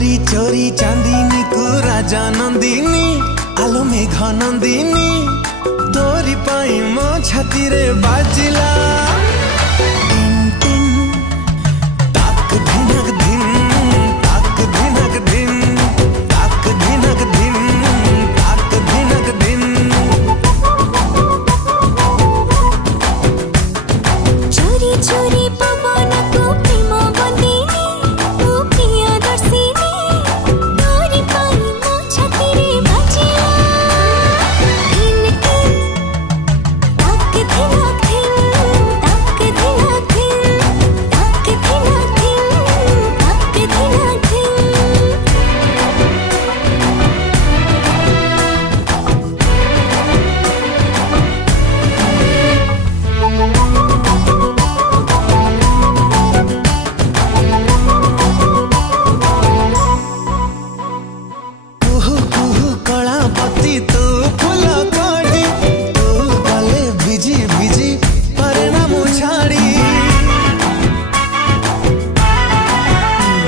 चोरी चोरी चांदनी को राजा नंदिनी आलो मेघ नंदिनी तोरी पाई मो छाती रे बाजिला टिन टिन ताक धिनक धिन ताक धिनक धिन ताक धिनक धिन ताक धिनक धिन चोरी चोरी पवन को प्रेम बंदिनी ओ प्रिया दर्शिनी तोरी पाई मो छाती रे बाजिला टिन टिन ताक धिनक धिन ताक धिनक धिन ताक धिनक धिन ताक धिनक कुहू कुहू कला बत्ती तू फूल कड़ी तू गले बिजी बिजी परिणाम छाड़ी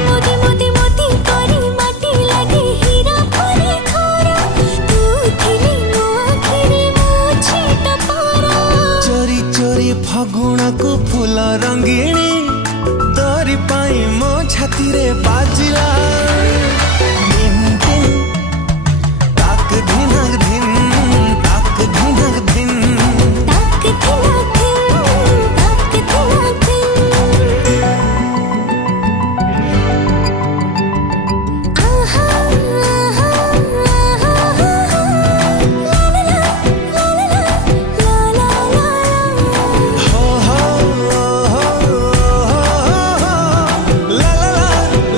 मोदी मोदी मोदी करी माटी लागे हीरा परी खारा तू थिली मो आखिरी मो छेट पारा चोरी चोरी फगुण को फूल रंगीणी तोरी पाई मो छाती रे बाजिला टिन टिन ताक धिनक धिन ताक धिनक धिन ताक धिनक धिन ताक धिनक धिन आहा आहा आहा ला ला ला ला ला ला हो हो ला ला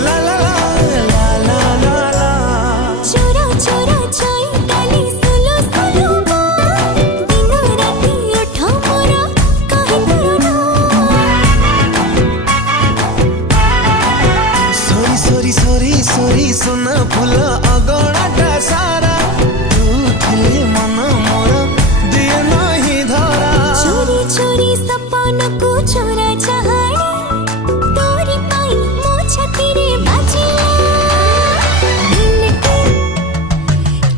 ला ला ला ला ला चोरा चोरा चाई डाली सुलो सुलो दिन राती उठो मोरा काहे करो सोरी सोरी सोरी सोरी सोना फूल अगणाटा सारा तू थिले मन मोर दिए नहीं धरा चोरी चोरी सपन को चोरा चाहनी तोरी पाई मो छाती रे बाजिला टिन टिन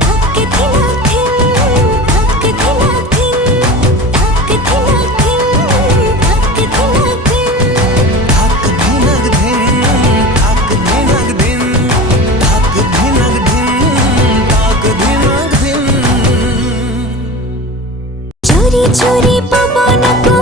ताक धिनक धिन ताक धिनक धिन ताक धिनक धिन ताक धिनक धिन ताक धिनक धिन ताक धिनक धिन ताक धिनक धिन ताक धिनक धिन चोरी चोरी पवन को